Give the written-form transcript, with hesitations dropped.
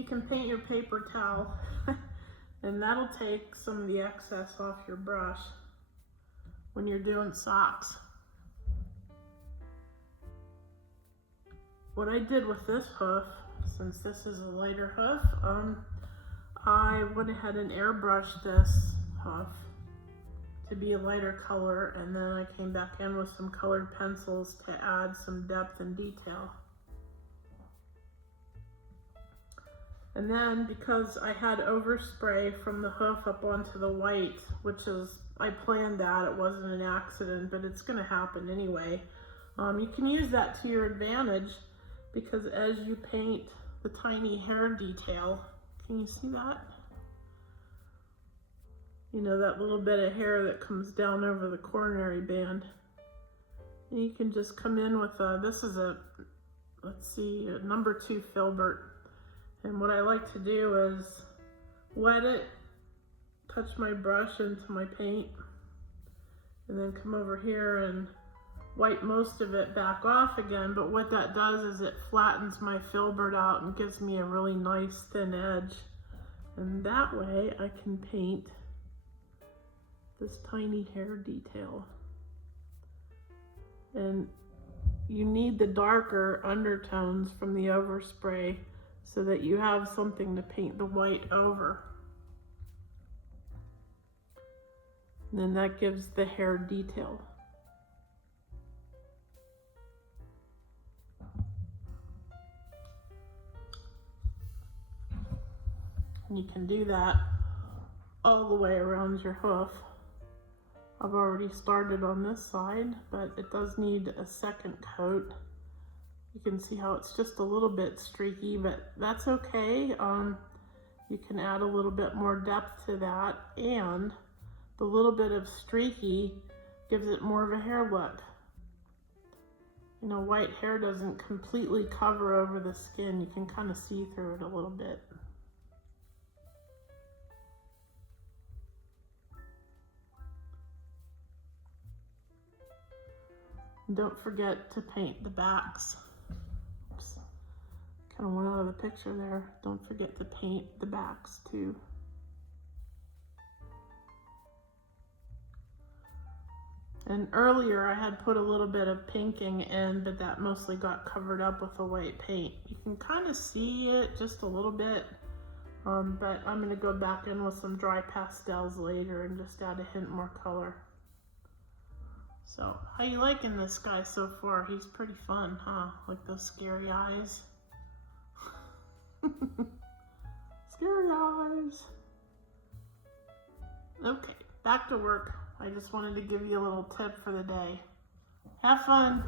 you can paint your paper towel and that'll take some of the excess off your brush when you're doing socks. What I did with this hoof, since this is a lighter hoof, I went ahead and airbrushed this hoof to be a lighter color, and then I came back in with some colored pencils to add some depth and detail. And then because I had overspray from the hoof up onto the white, which is, I planned that, it wasn't an accident, but it's gonna happen anyway. You can use that to your advantage because as you paint the tiny hair detail, can you see that? You know, that little bit of hair that comes down over the coronary band. And you can just come in with this is a, let's see, a number 2 filbert. And what I like to do is wet it, touch my brush into my paint, and then come over here and wipe most of it back off again. But what that does is it flattens my filbert out and gives me a really nice thin edge. And that way I can paint this tiny hair detail. And you need the darker undertones from the overspray so that you have something to paint the white over. And then that gives the hair detail. And you can do that all the way around your hoof. I've already started on this side, but it does need a second coat. You can see how it's just a little bit streaky, but that's okay. You can add a little bit more depth to that, and the little bit of streaky gives it more of a hair look. You know, white hair doesn't completely cover over the skin. You can kind of see through it a little bit. Don't forget to paint the backs. Oops, kind of went out of the picture there. Don't forget to paint the backs too. And earlier I had put a little bit of pinking in, but that mostly got covered up with the white paint. You can kind of see it just a little bit, but I'm gonna go back in with some dry pastels later and just add a hint more color. So, how you liking this guy so far? He's pretty fun, huh? Like those scary eyes. Scary eyes. Okay, back to work. I just wanted to give you a little tip for the day. Have fun.